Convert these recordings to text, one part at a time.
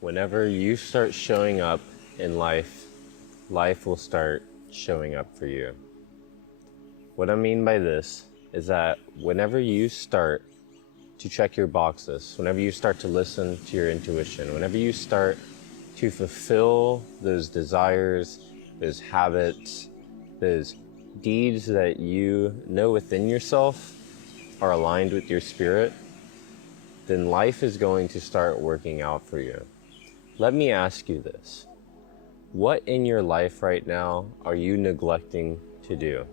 Whenever you start showing up in life, life will start showing up for you. What I mean by this is that whenever you start to check your boxes, whenever you start to listen to your intuition, whenever you start to fulfill those desires, those habits, those deeds that you know within yourself are aligned with your spirit, then life is going to start working out for you. Let me ask you this. What in your life right now are you neglecting to do?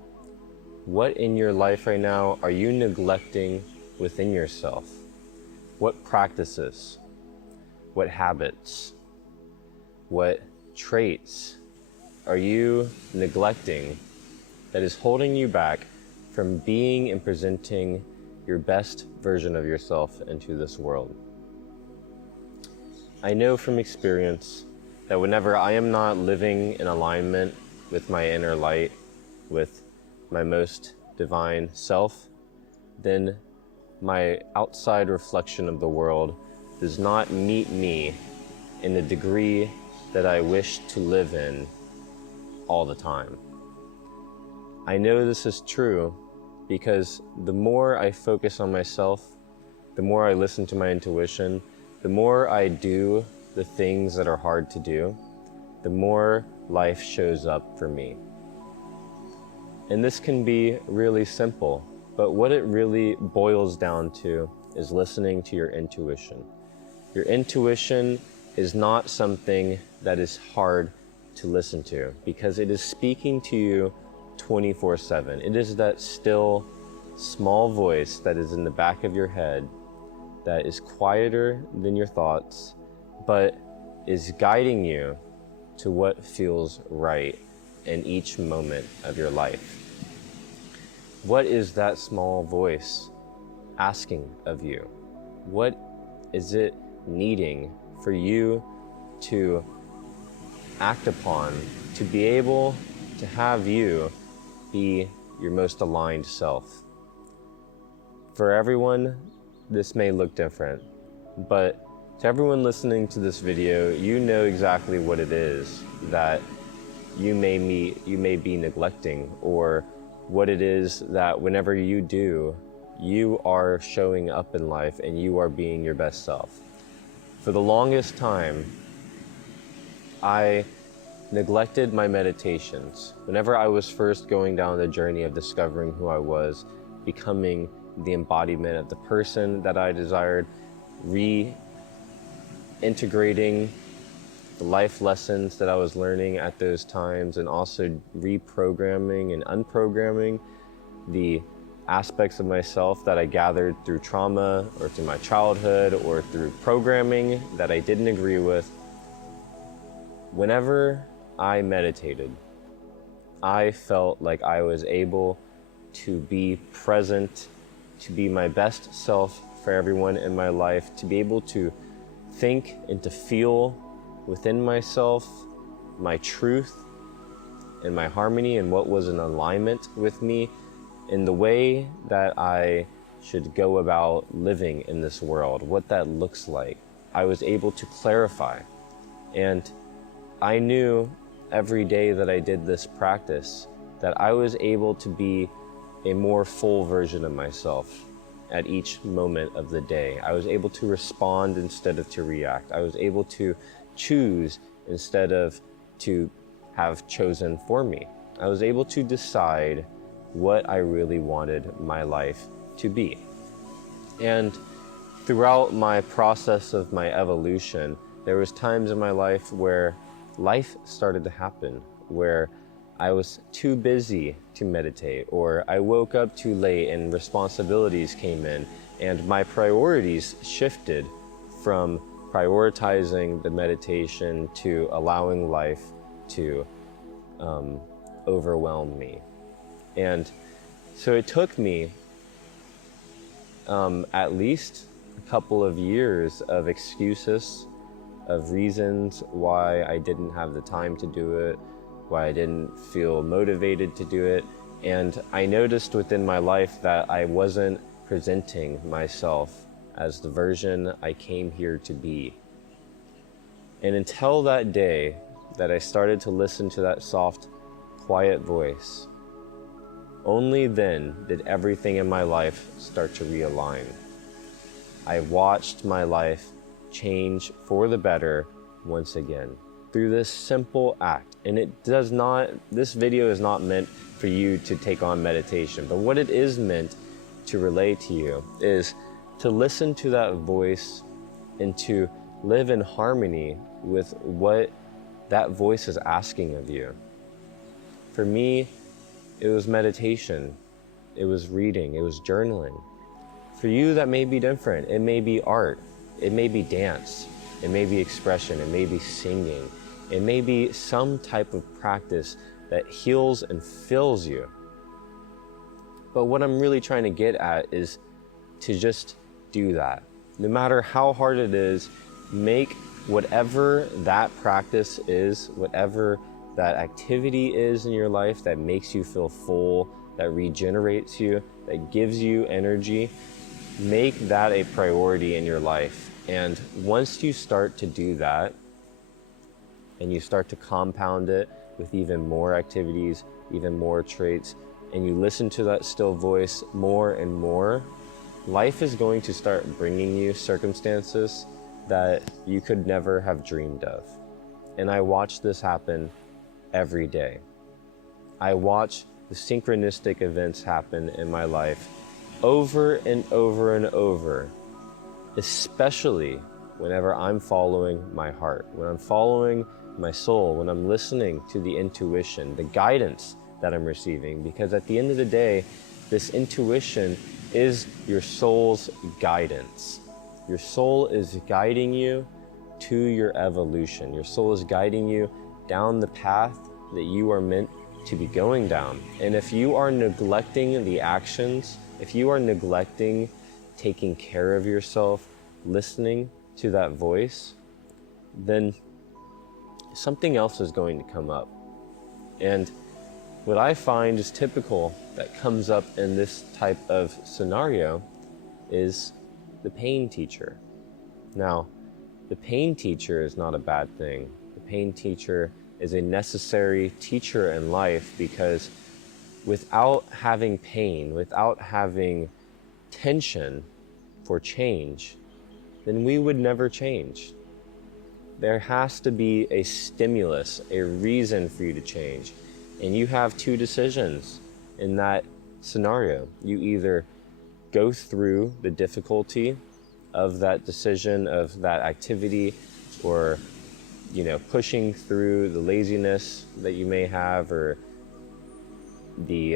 What in your life right now are you neglecting within yourself? What practices? What habits? What traits are you neglecting that is holding you back from being and presenting your best version of yourself into this world? I know from experience that whenever I am not living in alignment with my inner light, with my most divine self, then my outside reflection of the world does not meet me in the degree that I wish to live in all the time. I know this is true because the more I focus on myself, the more I listen to my intuition, the more I do the things that are hard to do, the more life shows up for me. And this can be really simple, but what it really boils down to is listening to your intuition. Your intuition is not something that is hard to listen to because it is speaking to you 24/7. It is that still, small voice that is in the back of your head that is quieter than your thoughts, but is guiding you to what feels right in each moment of your life. What is that small voice asking of you? What is it needing for you to act upon to be able to have you be your most aligned self? For everyone, this may look different, but to everyone listening to this video, you know exactly what it is that you may be neglecting, or what it is that whenever you do, you are showing up in life and you are being your best self. For the longest time, I neglected my meditations. Whenever I was first going down the journey of discovering who I was, becoming the embodiment of the person that I desired, reintegrating the life lessons that I was learning at those times, and also reprogramming and unprogramming the aspects of myself that I gathered through trauma or through my childhood or through programming that I didn't agree with. Whenever I meditated, I felt like I was able to be present, to be my best self for everyone in my life, to be able to think and to feel within myself my truth and my harmony and what was in alignment with me in the way that I should go about living in this world, what that looks like. I was able to clarify, and I knew every day that I did this practice that I was able to be a more full version of myself at each moment of the day. I was able to respond instead of to react. I was able to choose instead of to have chosen for me. I was able to decide what I really wanted my life to be. And throughout my process of my evolution, there was times in my life where life started to happen, where I was too busy to meditate, or I woke up too late and responsibilities came in, and my priorities shifted from prioritizing the meditation to allowing life to overwhelm me. And so it took me at least a couple of years of excuses, of reasons why I didn't have the time to do it, why I didn't feel motivated to do it. And I noticed within my life that I wasn't presenting myself as the version I came here to be. And until that day that I started to listen to that soft, quiet voice, only then did everything in my life start to realign. I watched my life change for the better once again through this simple act. And this video is not meant for you to take on meditation, but what it is meant to relay to you is to listen to that voice and to live in harmony with what that voice is asking of you. For me, it was meditation, it was reading, it was journaling. For you, that may be different. It may be art, it may be dance, it may be expression, it may be singing, it may be some type of practice that heals and fills you. But what I'm really trying to get at is to just do that. No matter how hard it is, make whatever that practice is, whatever that activity is in your life that makes you feel full, that regenerates you, that gives you energy, make that a priority in your life. And once you start to do that, and you start to compound it with even more activities, even more traits, and you listen to that still voice more and more, life is going to start bringing you circumstances that you could never have dreamed of. And I watch this happen every day. I watch the synchronistic events happen in my life over and over and over, especially whenever I'm following my heart, when I'm following my soul, when I'm listening to the intuition, the guidance that I'm receiving. Because at the end of the day, this intuition is your soul's guidance. Your soul is guiding you to your evolution. Your soul is guiding you down the path that you are meant to be going down. And if you are neglecting the actions, if you are neglecting taking care of yourself, listening to that voice, then something else is going to come up. And what I find is typical that comes up in this type of scenario is the pain teacher. Now, the pain teacher is not a bad thing. The pain teacher is a necessary teacher in life, because without having pain, without having tension for change, then we would never change. There has to be a stimulus, a reason for you to change. And you have two decisions in that scenario. You either go through the difficulty of that decision, of that activity, or pushing through the laziness that you may have, or the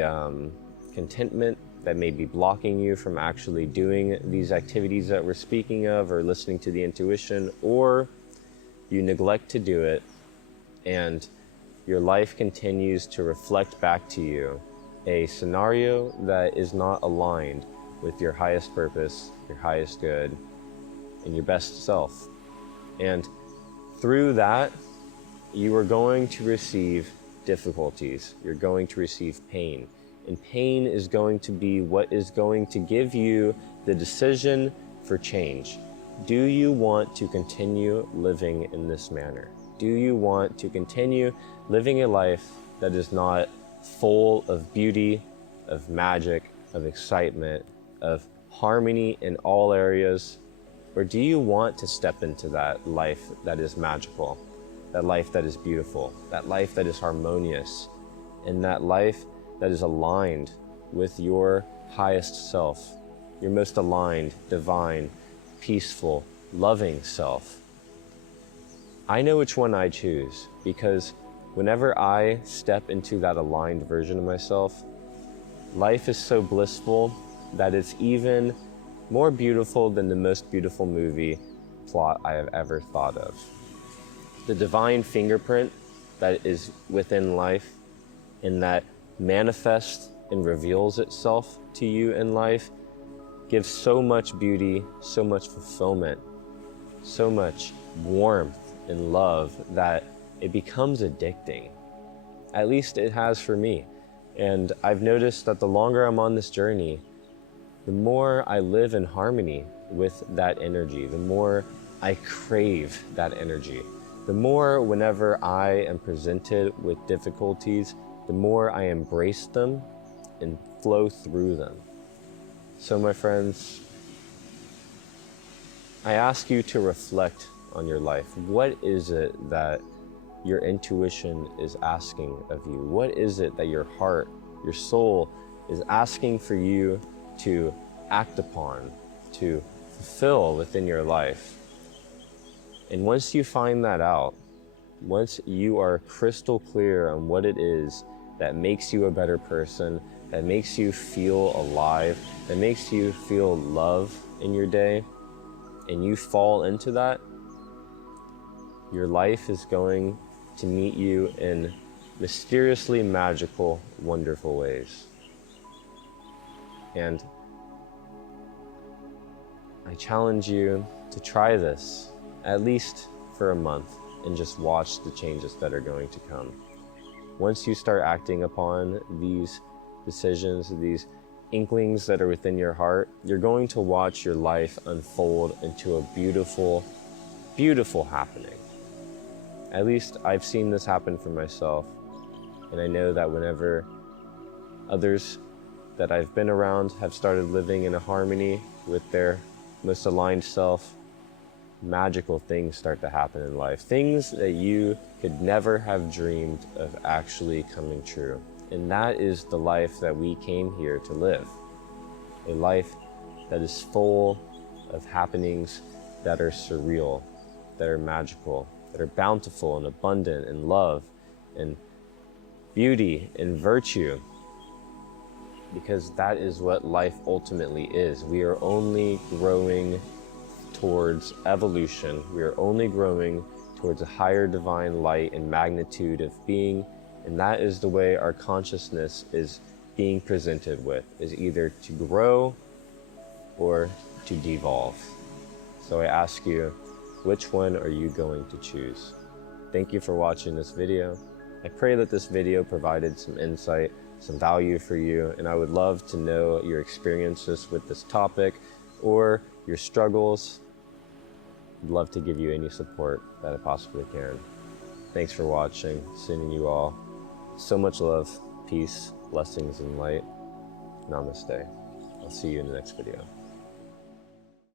contentment that may be blocking you from actually doing these activities that we're speaking of, or listening to the intuition, or you neglect to do it, and your life continues to reflect back to you a scenario that is not aligned with your highest purpose, your highest good, and your best self. And through that, you are going to receive difficulties. You're going to receive pain. And pain is going to be what is going to give you the decision for change. Do you want to continue living in this manner? Do you want to continue living a life that is not full of beauty, of magic, of excitement, of harmony in all areas? Or do you want to step into that life that is magical, that life that is beautiful, that life that is harmonious, and that life that is aligned with your highest self, your most aligned, divine, peaceful, loving self? I know which one I choose, because whenever I step into that aligned version of myself, life is so blissful that it's even more beautiful than the most beautiful movie plot I have ever thought of. The divine fingerprint that is within life, and that manifests and reveals itself to you in life, gives so much beauty, so much fulfillment, so much warmth and love that it becomes addicting. At least it has for me. And I've noticed that the longer I'm on this journey, the more I live in harmony with that energy, the more I crave that energy, The more whenever I am presented with difficulties, the more I embrace them and flow through them. So my friends, I ask you to reflect on your life. What is it that your intuition is asking of you? What is it that your heart, your soul is asking for you to act upon, to fulfill within your life? And once you find that out, once you are crystal clear on what it is that makes you a better person, that makes you feel alive, that makes you feel love in your day, and you fall into that, your life is going to meet you in mysteriously magical, wonderful ways. And I challenge you to try this at least for a month and just watch the changes that are going to come. Once you start acting upon these decisions, these inklings that are within your heart, you're going to watch your life unfold into a beautiful, beautiful happening. At least I've seen this happen for myself, and I know that whenever others that I've been around have started living in a harmony with their most aligned self, magical things start to happen in life. Things that you could never have dreamed of actually coming true. And that is the life that we came here to live. A life that is full of happenings that are surreal, that are magical, that are bountiful and abundant in love and beauty and virtue. Because that is what life ultimately is. We are only growing towards evolution. We are only growing towards a higher divine light and magnitude of being, and that is the way our consciousness is being presented with, is either to grow or to devolve. So I ask you, which one are you going to choose? Thank you for watching this video. I pray that this video provided some insight, some value for you, and I would love to know your experiences with this topic or your struggles. I'd love to give you any support that I possibly can. Thanks for watching. Sending you all so much love, peace, blessings, and light. Namaste. I'll see you in the next video.